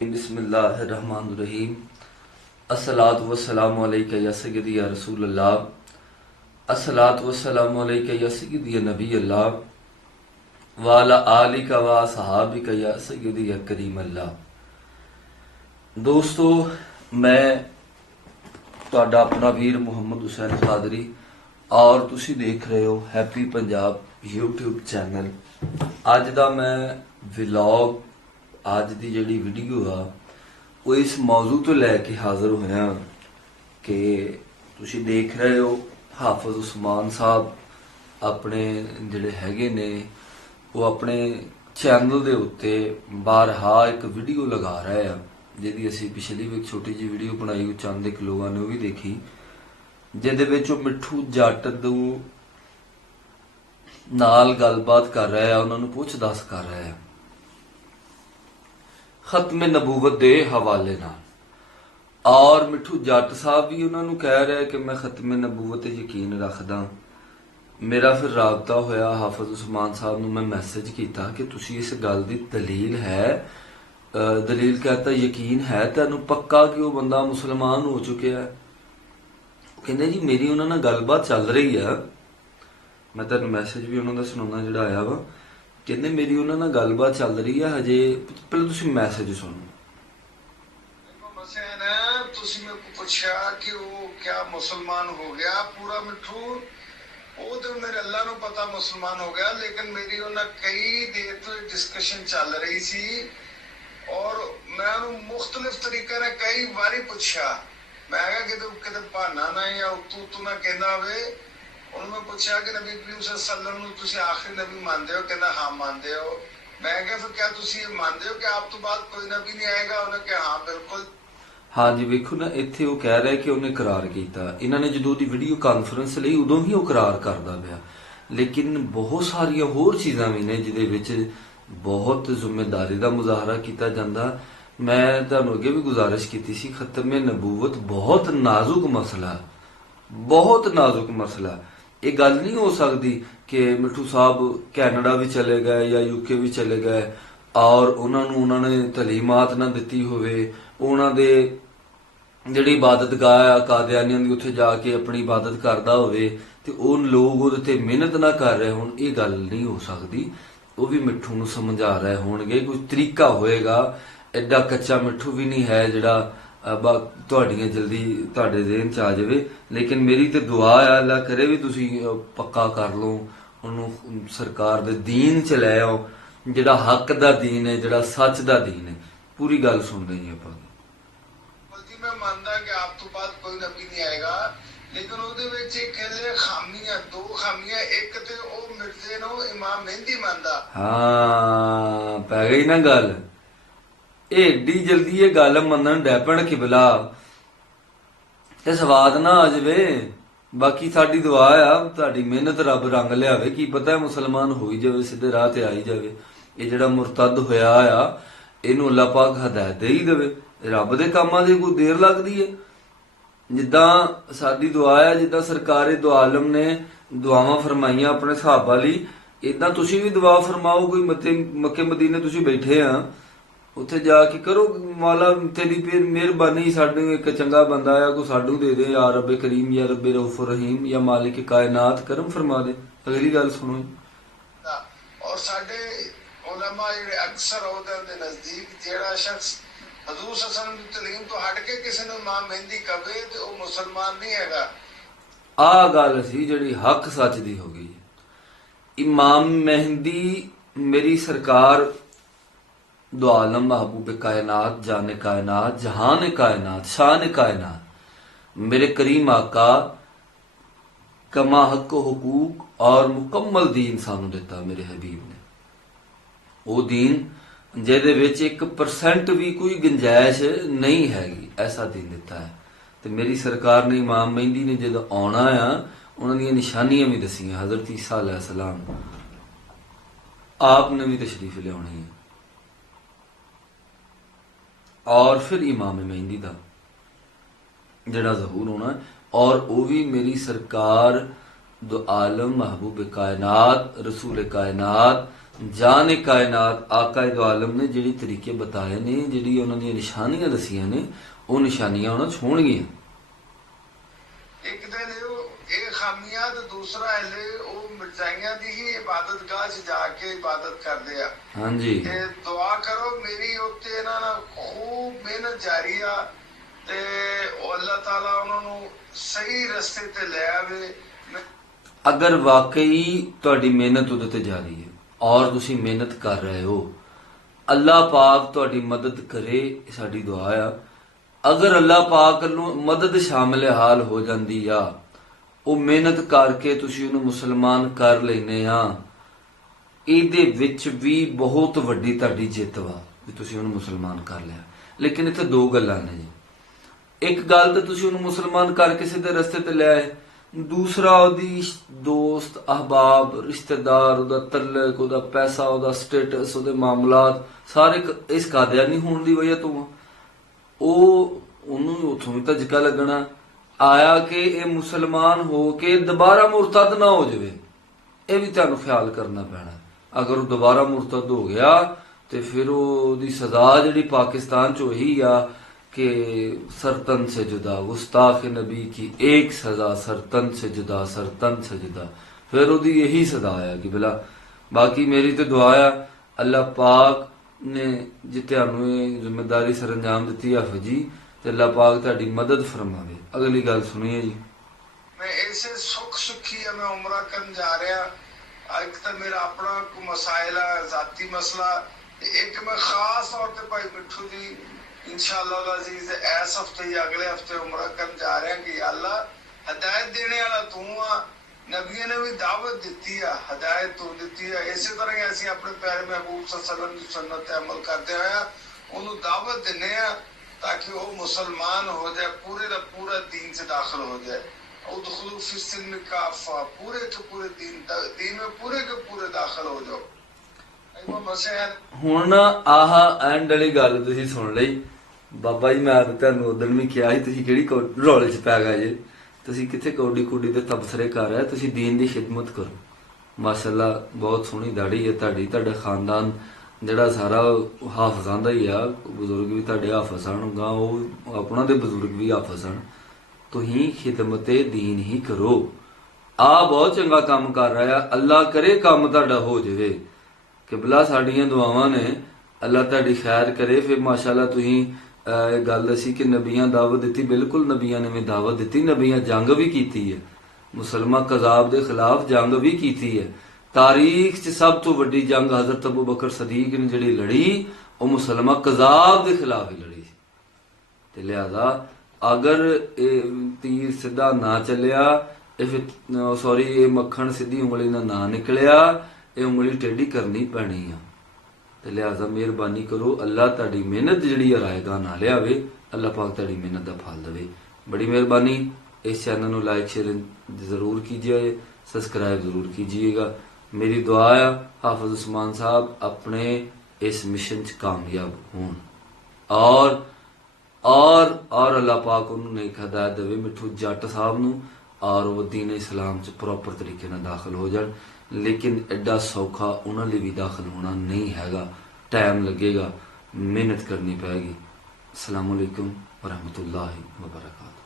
बिस्मिल्लाहिर्रहमानिर्रहीम। अस्सलातु वस्सलामु अलैका या सय्यदी या रसूल अल्लाह। अस्सलातु वस्सलामु अलैका या सय्यदी या नबी अल्लाह व अला आलिका व असहाबिका या सय्यदी या करीम अल्लाह। दोस्तों, मैं ਤੁਹਾਡਾ ਆਪਣਾ ਵੀਰ ਮੁਹੰਮਦ ਹੁਸੈਨ ਕਾਦਰੀ ਔਰ ਤੁਸੀਂ ਦੇਖ ਰਹੇ ਹੋ ਹੈਪੀ ਪੰਜਾਬ YouTube ਚੈਨਲ। ਅੱਜ ਦਾ ਮੈਂ ਵਲੌਗ, ਅੱਜ ਦੀ ਜਿਹੜੀ ਵੀਡੀਓ ਆ ਉਹ ਇਸ ਮੌਜੂ ਤੋਂ ਲੈ ਕੇ ਹਾਜ਼ਰ ਹੋਇਆ ਕਿ ਤੁਸੀਂ ਦੇਖ ਰਹੇ ਹੋ ਹਾਫਿਜ਼ ਉਸਮਾਨ ਸਾਹਿਬ ਆਪਣੇ ਜਿਹੜੇ ਹੈਗੇ ਨੇ ਉਹ ਆਪਣੇ ਚੈਨਲ ਦੇ ਉੱਤੇ ਬਾਰਹਾ ਇੱਕ ਵੀਡੀਓ ਲਗਾ ਰਹੇ ਆ, ਜਿਹਦੀ ਅਸੀਂ ਪਿਛਲੀ ਵੀ ਇੱਕ ਛੋਟੀ ਜਿਹੀ ਵੀਡੀਓ ਬਣਾਈ, ਉਹ ਚੰਦ ਇੱਕ ਲੋਕਾਂ ਨੇ ਉਹ ਵੀ ਦੇਖੀ, ਜਿਹਦੇ ਵਿੱਚ ਉਹ ਮਿੱਠੂ ਜੱਟ ਨੂੰ ਨਾਲ ਗੱਲਬਾਤ ਕਰ ਰਿਹਾ, ਉਹਨਾਂ ਨੂੰ ਪੁੱਛ ਦੱਸ ਕਰ ਰਿਹਾ ਖਤਮ ਨਬੂਵਤ ਦੇ ਹਵਾਲੇ ਨਾਲ। ਔਰ ਮਿੱਠੂ ਜੱਟ ਸਾਹਿਬ ਵੀ ਉਹਨਾਂ ਨੂੰ ਕਹਿ ਰਿਹਾ ਕਿ ਮੈਂ ਖਤਮ ਨਬੂਵਤ ਤੇ ਯਕੀਨ ਰੱਖਦਾ। ਮੇਰਾ ਫਿਰ ਰਾਬਤਾ ਹੋਇਆ ਹਾਫਿਜ਼ ਉਸਮਾਨ ਸਾਹਿਬ ਨੂੰ, ਮੈਂ ਮੈਸੇਜ ਕੀਤਾ ਕਿ ਤੁਸੀਂ ਇਸ ਗੱਲ ਦੀ ਦਲੀਲ ਹੈ, ਦਲੀਲ ਕਹਤਾ ਯਕੀਨ ਹੈ ਤੁਹਾਨੂੰ ਪੱਕਾ ਕਿ ਉਹ ਬੰਦਾ ਮੁਸਲਮਾਨ ਹੋ ਚੁੱਕਿਆ। ਕਹਿੰਦੇ ਜੀ ਮੇਰੀ ਉਹਨਾਂ ਨਾਲ ਗੱਲਬਾਤ ਚੱਲ ਰਹੀ ਆ, ਮੈਂ ਤੁਹਾਨੂੰ ਮੈਸੇਜ ਵੀ ਉਹਨਾਂ ਦਾ ਸੁਣਾਉਣਾ ਜਿਹੜਾ ਆਇਆ ਵਾ। ਕਹਿੰਦੇ ਮੇਰੀ ਉਹਨਾਂ ਨਾਲ ਗੱਲਬਾਤ ਚੱਲ ਰਹੀ ਆ, ਹਜੇ ਪਹਿਲਾਂ ਤੁਸੀਂ ਮੈਸੇਜ ਸੁਣੋ। ਤੁਸੀਂ ਮੈਨੂੰ ਪੁੱਛਿਆ ਕਿ ਉਹ ਕਿਆ ਮੁਸਲਮਾਨ ਹੋ ਗਿਆ ਪੂਰਾ ਮਿੱਠੂ, ਉਹ ਤੇ ਮੇਰੇ ਅੱਲਾ ਨੂੰ ਪਤਾ ਮੁਸਲਮਾਨ ਹੋ ਗਿਆ, ਲੇਕਿਨ ਮੇਰੀ ਉਹਨਾਂ ਕਈ ਦੇਰ ਤੋਂ ਡਿਸਕਸ਼ਨ ਚੱਲ ਰਹੀ ਸੀ ਔਰ ਮੈਂ ਉਹਨੂੰ ਮੁxtਲਿਫ ਤਰੀਕੇ ਨਾਲ ਕਈ ਵਾਰੀ ਪੁੱਛਿਆ। ਮੈਂ ਕਿਹਾ ਕਿਤੇ ਬਹਾਨਾ ਨਾ ਜਾਂ ਤੂੰ ਨਾ ਕਹਿੰਦਾ ਹੋਵੇ। ਉਹਨੂੰ ਮੈਂ ਪੁੱਛਿਆ ਕਿ ਨਬੀ ਕਰੀਮ ਸੱਲੱਲਾਹੁ ਅਲੈਹਿ ਵਸੱਲਮ ਨੂੰ ਤੁਸੀਂ ਆਖਰੀ ਨਬੀ ਮੰਨਦੇ ਹੋ? ਕਹਿੰਦਾ ਹਾਂ ਮੰਨਦੇ ਹੋ। ਮੈਂ ਕਿਹਾ ਫਿਰ ਕਿਆ ਤੁਸੀਂ ਇਹ ਮੰਨਦੇ ਹੋ ਕਿ ਆਪ ਤੋਂ ਬਾਅਦ ਕੋਈ ਨਬੀ ਨਹੀਂ ਆਏਗਾ? ਉਹਨੇ ਕਿਹਾ ਹਾਂ ਬਿਲਕੁਲ। ਹਾਂਜੀ, ਵੇਖੋ ਨਾ, ਇੱਥੇ ਉਹ ਕਹਿ ਰਿਹਾ ਕਿ ਉਹਨੇ ਇਕਰਾਰ ਕੀਤਾ। ਇਹਨਾਂ ਨੇ ਜਦੋਂ ਦੀ ਵੀਡੀਓ ਕਾਨਫਰੰਸ ਲਈ ਉਦੋਂ ਹੀ ਉਹ ਇਕਰਾਰ ਕਰਦਾ ਪਿਆ, ਲੇਕਿਨ ਬਹੁਤ ਸਾਰੀਆਂ ਹੋਰ ਚੀਜ਼ਾਂ ਵੀ ਨੇ ਜਿਹਦੇ ਵਿੱਚ ਬਹੁਤ ਜ਼ਿੰਮੇਦਾਰੀ ਦਾ ਮੁਜ਼ਾਹਰਾ ਕੀਤਾ ਜਾਂਦਾ। ਮੈਂ ਤੁਹਾਨੂੰ ਅੱਗੇ ਵੀ ਗੁਜ਼ਾਰਿਸ਼ ਕੀਤੀ ਸੀ, ਖਤਮ ਨਬੂਵਤ ਬਹੁਤ ਨਾਜ਼ੁਕ ਮਸਲਾ, ਬਹੁਤ ਨਾਜ਼ੁਕ ਮਸਲਾ। ਇਹ ਗੱਲ ਨਹੀਂ ਹੋ ਸਕਦੀ ਕਿ ਮਿੱਠੂ ਸਾਹਿਬ ਕੈਨੇਡਾ ਵੀ ਚਲੇ ਗਏ ਜਾਂ UK ਵੀ ਚਲੇ ਗਏ ਔਰ ਉਹਨਾਂ ਨੇ ਤਾਲੀਮਾਤ ਨਾ ਦਿੱਤੀ ਹੋਵੇ, ਉਹਨਾਂ ਦੇ ਜਿਹੜੀ ਇਬਾਦਤਗਾਹ ਆ ਕਾਦੀਆਨੀਆਂ ਦੀ ਉੱਥੇ ਜਾ ਕੇ ਆਪਣੀ ਇਬਾਦਤ ਕਰਦਾ ਹੋਵੇ ਤੇ ਉਹ ਲੋਕ ਉਹਦੇ ਤੇ ਮਿਹਨਤ ਨਾ ਕਰ ਰਹੇ ਹੋਣ। ਇਹ ਗੱਲ ਨਹੀਂ ਹੋ ਸਕਦੀ। ਉਹ ਵੀ ਮਿੱਠੂ ਨੂੰ ਸਮਝਾ ਰਹੇ ਹੋਣਗੇ, ਕੁਝ ਤਰੀਕਾ ਹੋਏਗਾ। ਐਡਾ ਕੱਚਾ ਮਿੱਠੂ ਵੀ ਨਹੀਂ ਹੈ ਜਿਹੜਾ ਤੁਹਾਡੀਆਂ ਜਲਦੀ ਤੁਹਾਡੇ ਜ਼ਿਹਨ 'ਚ ਆ ਜਾਵੇ। ਲੇਕਿਨ ਮੇਰੀ ਤੇ ਦੁਆ ਆ, ਅੱਲਾ ਕਰੇ ਵੀ ਤੁਸੀਂ ਪੱਕਾ ਕਰ ਲਓ, ਉਹਨੂੰ ਸਰਕਾਰ ਦੇ ਦੀਨ 'ਚ ਲੈ ਆਓ, ਜਿਹੜਾ ਹੱਕ ਦਾ ਦੀਨ ਹੈ, ਜਿਹੜਾ ਸੱਚ ਦਾ ਦੀਨ ਹੈ। ਪੂਰੀ ਗੱਲ ਸੁਣਦੇ ਜੀ ਆਪਾਂ। ਮੈਂ ਮੰਨਦਾ ਕਿ ਆਪ ਤੋਂ ਬਾਅਦ ਕੋਈ ਨਬੀ ਨਹੀਂ ਆਏਗਾ, ਲੇਕਿਨ ਉਹਦੇ ਵਿੱਚ ਕਹਿੰਦੇ ਖਾਮੀਆਂ, ਦੋ ਖਾਮੀਆਂ। ਇੱਕ ਤੇ ਉਹ ਮਿਰਜ਼ੇ ਨੂੰ ਇਮਾਮ ਮਹਿੰਦੀ ਮੰਨਦਾ। ਹਾਂ, ਪੈ ਗਈ ਨਾ ਗੱਲ। ਇਹ ਏਡੀ ਜਲਦੀ ਇਹ ਗੱਲ ਮੰਨਣ ਡੈ ਪੈਣ ਕਿਬਲਾ ਤੇ ਸਵਾਦ ਨਾ ਆ ਜਾਵੇ। ਬਾਕੀ ਸਾਡੀ ਦੁਆ ਆ, ਤੁਹਾਡੀ ਮਿਹਨਤ ਰੱਬ ਰੰਗ ਲਿਆਵੇ, ਕੀ ਪਤਾ ਮੁਸਲਮਾਨ ਹੋਈ ਜਾਵੇ, ਸਿੱਧੇ ਰਾਹ ਤੇ ਆਈ ਜਾਵੇ। ਇਹ ਜਿਹੜਾ ਮੁਰਤਦ ਹੋਇਆ ਆ ਇਹਨੂੰ ਅੱਲਾਹ ਪਾਕ ਹਦਾਇਤ ਦੇ ਹੀ ਦੇਵੇ। ਰੱਬ ਦੇ ਕੰਮਾਂ ਦੀ ਕੋਈ ਦੇਰ ਲੱਗਦੀ ਹੈ? ਜਿੱਦਾਂ ਸਾਡੀ ਦੁਆ ਆ, ਜਿੱਦਾਂ ਸਰਕਾਰੇ ਦੋ ਆਲਮ ਨੇ ਦੁਆਵਾਂ ਫਰਮਾਈਆਂ ਆਪਣੇ ਸਹਾਬਾ ਲਈ, ਇਦਾਂ ਤੁਸੀਂ ਵੀ ਦੁਆ ਫਰਮਾਓ। ਕੋਈ ਮੱਕੇ ਮਦੀਨੇ ਤੁਸੀਂ ਬੈਠੇ ਆ, ਉੱਥੇ ਜਾ ਕੇ ਕਰੋ ਮੌਲਾ ਤੇਰੀ ਫਿਰ ਮਿਹਰਬਾਨੀ, ਸਾਨੂੰ ਇੱਕ ਚੰਗਾ ਬੰਦਾ ਆ ਕੋਈ ਸਾਨੂੰ ਦੇ ਦੇ, ਯਾ ਰੱਬੇ ਕਰੀਮ, ਯਾ ਰੱਬੇ ਰਊਫ ਰਹੀਮ, ਯਾ ਮਾਲਿਕ ਕਾਇਨਾਤ, ਕਰਮ ਫਰਮਾ ਦੇ। ਅਗਲੀ ਗੱਲ ਸੁਣੋ। ਔਰ ਸਾਡੇ ਉਲਮਾ ਜਿਹੜੇ ਅਕਸਰ ਉਹਦੇ ਦੇ ਨਜ਼ਦੀਕ ਜਿਹੜਾ ਸ਼ਖਸ ਹਜ਼ੂਰ ਸੱਲੱਲਾਹੁ ਅਲੈਹਿ ਵਸੱਲਮ ਦੀ ਤਾਲੀਮ ਤੋਂ ਹਟ ਕੇ ਕਿਸੇ ਨੂੰ ਇਮਾਮ ਮਹਿੰਦੀ ਕਵੇ ਤੇ ਉਹ ਮੁਸਲਮਾਨ ਨਹੀਂ ਹੈਗਾ। ਆਹ ਗੱਲ ਸੀ ਜਿਹੜੀ ਹੱਕ ਸੱਚ ਦੀ ਹੋ ਗਈ। ਇਮਾਮ ਮਹਿੰਦੀ ਮੇਰੀ ਸਰਕਾਰ दो आलम महबूब कायनात, जाने कायनात, जहान कायनात, शान कायनात, मेरे करीम आका कमा हक हुकूक और मुकम्मल दीन सानू दिता मेरे हबीब ने। वो दीन ਜਿਹਦੇ ਵਿੱਚ 1% ਵੀ ਕੋਈ ਗੁੰਜਾਇਸ਼ ਨਹੀਂ ਹੈਗੀ, ਐਸਾ ਦੀਨ ਦਿੱਤਾ ਹੈ। ਤੇ ਮੇਰੀ ਸਰਕਾਰ ਨੇ ਇਮਾਮ ਮਹਿੰਦੀ ਨੇ ਜਦੋਂ ਆਉਣਾ ਆ, ਉਹਨਾਂ ਦੀਆਂ ਨਿਸ਼ਾਨੀਆਂ ਵੀ ਦਸੀਆਂ। ਹਜ਼ਰਤ ਈਸਾ ਅਲੈਹਿਸਲਾਮ ਆਪ ਨੇ ਵੀ ਤਸ਼ਰੀਫ ਲਿਆਉਣੀ ਹੈ और फिर इमाम मेहंदी का जड़ा जहूर होना, और वो भी मेरी सरकार दो आलम महबूब कायनात, रसूल कायनात, ਜਾਨ ਕਾਇਨਾਤ ਆਕਾ ਦੋ ਆਲਮ ਨੇ ਜਿਹੜੀ ਤਰੀਕੇ ਬਤਾਏ ਨੇ, ਜਿਹੜੀ ਉਹਨਾਂ ਦੀਆਂ ਨਿਸ਼ਾਨੀਆਂ ਦਸੀਆਂ ਨੇ, ਉਹ ਨਿਸ਼ਾਨੀਆਂ ਉਹਨਾਂ 'ਚ ਹੋਣਗੀਆਂ। ਇੱਕ ਤਾਂ ਇਹ ਖਾਮੀਆਂ ਤੇ ਦੂਸਰਾ ਹਲੇ ਉਹ ਮਿਰਜ਼ਾਈਆਂ ਦੀ ਹੀ ਇਬਾਦਤਗਾਹ 'ਚ ਜਾ ਕੇ ਇਬਾਦਤ ਕਰਦੇ ਆ। ਹਾਂਜੀ, ਤੇ ਦੁਆ ਕਰੋ ਮੇਰੀ ਉੱਤੇ ਇਹਨਾਂ ਨਾਲ ਖੂਬ ਮਿਹਨਤ ਜਾਰੀ ਆ ਤੇ ਉਹ ਅੱਲਾਹ ਤਾਲਾ ਉਹਨਾਂ ਨੂੰ ਸਹੀ ਰਸਤੇ ਤੇ ਲੈ ਆਵੇ। ਅਗਰ ਵਾਕਈ ਤੁਹਾਡੀ ਮਿਹਨਤ ਉਹਦੇ ਤੇ ਜਾਰੀ ਹੈ ਔਰ ਤੁਸੀਂ ਮਿਹਨਤ ਕਰ ਰਹੇ ਹੋ, ਅੱਲਾਹ ਪਾਕ ਤੁਹਾਡੀ ਮਦਦ ਕਰੇ, ਇਹ ਸਾਡੀ ਦੁਆ ਆ। ਅਗਰ ਅੱਲਾਹ ਪਾਕ ਨੂੰ ਮਦਦ ਸ਼ਾਮਿਲ ਹਾਲ ਹੋ ਜਾਂਦੀ ਆ, ਉਹ ਮਿਹਨਤ ਕਰਕੇ ਤੁਸੀਂ ਉਹਨੂੰ ਮੁਸਲਮਾਨ ਕਰ ਲੈਨੇ ਆ, ਇਹਦੇ ਵਿੱਚ ਵੀ ਬਹੁਤ ਵੱਡੀ ਤੁਹਾਡੀ ਜਿੱਤ ਵਾ ਵੀ ਤੁਸੀਂ ਉਹਨੂੰ ਮੁਸਲਮਾਨ ਕਰ ਲਿਆ। ਲੇਕਿਨ ਇੱਥੇ ਦੋ ਗੱਲਾਂ ਨੇ ਜੀ। ਇੱਕ ਗੱਲ ਤਾਂ ਤੁਸੀਂ ਉਹਨੂੰ ਮੁਸਲਮਾਨ ਕਰਕੇ ਸਿੱਧੇ ਰਸਤੇ ਤੇ ਲੈ ਆਏ, ਦੂਸਰਾ ਉਹਦੀ ਦੋਸਤ ਅਹਬਾਬ ਰਿਸ਼ਤੇਦਾਰ, ਉਹਦਾ ਤਲਕ, ਉਹਦਾ ਪੈਸਾ, ਉਹਦਾ ਸਟੇਟਸ, ਉਹਦੇ ਮਾਮਲਾਤ ਸਾਰੇ ਇਸ ਕਾਦਿਆਨੀ ਹੋਣ ਦੀ ਵਜ੍ਹਾ ਤੋਂ ਉਹਨੂੰ ਉੱਥੋਂ ਵੀ ਧੱਜਕਾ ਲੱਗਣਾ ਆਇਆ ਕਿ ਇਹ ਮੁਸਲਮਾਨ ਹੋ ਕੇ ਦੁਬਾਰਾ ਮੁਰਤਦ ਨਾ ਹੋ ਜਾਵੇ। ਇਹ ਵੀ ਤੁਹਾਨੂੰ ਖਿਆਲ ਕਰਨਾ ਪੈਣਾ। ਅਗਰ ਉਹ ਦੁਬਾਰਾ ਮੁਰਤਦ ਹੋ ਗਿਆ ਤੇ ਫਿਰ ਉਹਦੀ ਸਜ਼ਾ ਜਿਹੜੀ ਪਾਕਿਸਤਾਨ 'ਚ ਹੋਈ ਆ कि सरतन से जुदा, गुस्ताख नबी की एक सजा, सरतन से जुदा, सरतन से जुदा। फिर ਉਹਦੀ यही सजा है कि भला बाकी मेरी तो दुआ है अल्लाह पाक ने जे ਤੁਹਾਨੂੰ ਇਹ ਜ਼ਿੰਮੇਵਾਰੀ ਸਰੰਜਾਮ ਦਿੱਤੀ ਹੈ ਜੀ ਤੇ ਅੱਲਾਹ ਪਾਕ ਤੁਹਾਡੀ ਮਦਦ ਫਰਮਾਵੇ। ਅਗਲੀ ਗੱਲ ਸੁਣੀਏ ਜੀ। मैं ऐसे सुख सुखी है, मैं उम्रा करने जा रहा। एक तो मेरा अपना को मसाइल है, जाती मसला, एक मैं खास तौर पे भाई मिठू जी इंशाअल्लाह अजीज इस हफ्ते या अगले हफ्ते उम्रा करने जा रहे हैं कि अल्लाह हदायत देने वाला तू आ। नबियों ने भी दावत दी है, हदायत तू दी है। इसी तरह ही असं अपने प्यारे महबूब सल्लल्लाहु अलैहि वसल्लम की सुन्नत पे अमल करते हुए उन्होंने दावत देने ताकि वो मुसलमान हो जाए, पूरे का पूरा दीन से दाखिल हो जाए। उदखुलू फी सिल्म काफा, पूरे के पूरे दीन में पूरे के पूरे दाखिल हो जाओ। ਹੁਣ ਆਹ ਐਂਡ ਵਾਲੀ ਗੱਲ ਤੁਸੀਂ ਸੁਣ ਲਈ। ਬਾਬਾ ਜੀ ਮੈਂ ਤੁਹਾਨੂੰ ਉਦੋਂ ਵੀ ਕਿਹਾ ਸੀ ਤੁਸੀਂ ਕਿਹੜੀ ਰੌਲੇ 'ਚ ਪੈ ਗਏ ਜੇ, ਤੁਸੀਂ ਕਿੱਥੇ ਕੌਡੀ ਕੁੜੀ ਦੇ ਤਬਸਰੇ ਕਰ ਰਹੇ, ਤੁਸੀਂ ਦੀਨ ਦੀ ਖਿਦਮਤ ਕਰੋ। ਮਾਸ਼ਾਅੱਲਾ ਬਹੁਤ ਸੋਹਣੀ ਦਾੜੀ ਹੈ ਤੁਹਾਡੀ, ਤੁਹਾਡਾ ਖਾਨਦਾਨ ਜਿਹੜਾ ਸਾਰਾ ਹਾਫਜ਼ਾਂ ਦਾ ਹੀ ਆ, ਬਜ਼ੁਰਗ ਵੀ ਤੁਹਾਡੇ ਹਾਫਜ਼ ਹੋਣਗਾ, ਉਹ ਆਪਣਾ ਦੇ ਬਜ਼ੁਰਗ ਵੀ ਹਾਫਜ਼ ਹਨ। ਤੁਸੀਂ ਖਿਦਮਤੇ ਦੀਨ ਹੀ ਕਰੋ। ਆ ਬਹੁਤ ਚੰਗਾ ਕੰਮ ਕਰ ਰਿਹਾ ਆ। ਅੱਲਾ ਕਰੇ ਕੰਮ ਤੁਹਾਡਾ ਹੋ ਜਾਵੇ। ਕਿਬਲਾ ਸਾਡੀਆਂ ਦੁਆਵਾਂ ਨੇ, ਅੱਲਾ ਤੁਹਾਡੀ ਖੈਰ ਕਰੇ। ਫਿਰ ਮਾਸ਼ਾਅੱਲਾ ਤੁਸੀਂ ਇਹ ਗੱਲ ਅਸੀਂ ਕਿ ਨਬੀਆਂ ਦਾਵਤ ਦਿੱਤੀ, ਬਿਲਕੁਲ ਨਬੀਆਂ ਨੇ ਵੀ ਦਾਵਤ ਦਿੱਤੀ, ਨਬੀਆਂ ਜੰਗ ਵੀ ਕੀਤੀ ਹੈ, ਮੁਸਲਮਾਨ ਕਜ਼ਾਬ ਦੇ ਖਿਲਾਫ ਜੰਗ ਵੀ ਕੀਤੀ ਹੈ। ਤਾਰੀਖ 'ਚ ਸਭ ਤੋਂ ਵੱਡੀ ਜੰਗ ਹਜ਼ਰਤ ਅਬੂ ਬਕਰ ਸਦੀਕ ਨੇ ਜਿਹੜੀ ਲੜੀ, ਉਹ ਮੁਸਲਮਾਨ ਕਜ਼ਾਬ ਦੇ ਖਿਲਾਫ ਹੀ ਲੜੀ। ਤੇ ਲਿਹਾਜ਼ਾ ਅਗਰ ਇਹ ਤੀਰ ਸਿੱਧਾ ਨਾ ਚੱਲਿਆ, ਇਹ ਮੱਖਣ ਸਿੱਧੀ ਉਂਗਲੀ ਨਾਲ ਨਾ ਨਿਕਲਿਆ, ਇਹ ਉਂਗਲੀ ਟੇਢੀ ਕਰਨੀ ਪੈਣੀ ਆ। ਤੇ ਲਿਹਾਜ਼ਾ ਮਿਹਰਬਾਨੀ ਕਰੋ, ਅੱਲਾ ਤੁਹਾਡੀ ਮਿਹਨਤ ਜਿਹੜੀ ਰਾਏਗਾ ਨਾ ਲਿਆਵੇ, ਅੱਲਾ ਪਾਕ ਤੁਹਾਡੀ ਮਿਹਨਤ ਦਾ ਫਲ ਦੇਵੇ। बड़ी मेहरबानी। इस चैनल को लाइक शेयर ज़रूर कीजिए, सब्सक्राइब ज़रूर कीजिएगा। मेरी दुआ है हाफिज उस्मान साहब अपने इस मिशन च कामयाब हों और अल्लाह पाक उन्होंने एक हदायत देवे मिठू जट साहब नूं और वो दीन इस्लाम च प्रॉपर तरीके नाल दाखिल हो जाए। लेकिन एडा सौखा उन्होंने भी दाखिल होना नहीं हैगा, टाइम लगेगा, मेहनत करनी पड़ेगी। अस्सलाम वालेकुम वरहमतुल्लाहि वबरकातुहू।